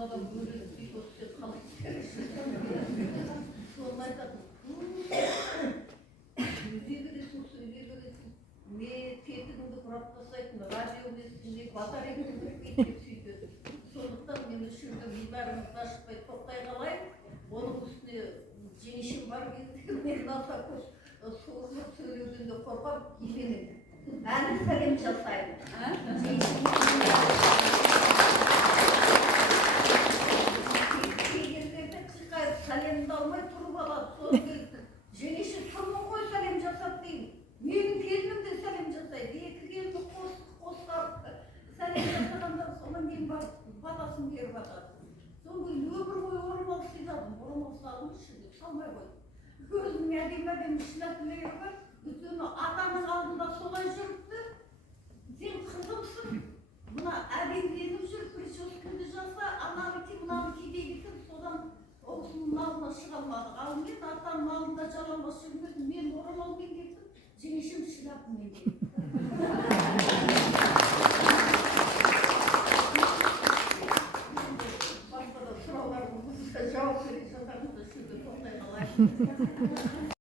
мынадан бөлініп сөйтіп сен қалай соны айтады үйге кіресің сөйге кіресің не тетігіңді бұрап тастайтын радио естің не батарейіңді кірмейді деп сөйтеді. Сондықтан мен осы жерде мидарыңызды ашпай тоқтай қалайын. Оның үстіне жеңешем бар кезде мен аса көп соғылып сөйлеуден де қорқам. Еменен әлі сәлем жасаймын. Келгендерде қиқайып сәлемді алмай тұрып алады. Соны келді. Жеңеше тұрмын ғой сәлем жасап деймін. Менің келінім де сәлем жасайды. Екі келінді қостап сәлем жасағандар содан кейін батасын беріп жатады. Содан кейін өмір бойы орамал сыйладым. Орамал салыңызшы деп салмай қойдым. Көзімнің әдемі шләпілері бар. Өйткені атаның алдында солай жүріпті. Сен қызымсың. Мына әдеміленіп жүр, прическаны жаса, ананыкі мынаныкі дейгісін, содан осының алдына шыға алмадық. Ал мен атаның алдында жалаңбас жүрмедім. Мен орамалмен кеттім, жеңешем шляпамен кеттім. Басқа да сұраулар болса жауап бере жатармыз да сөйте тоқтай қалайық.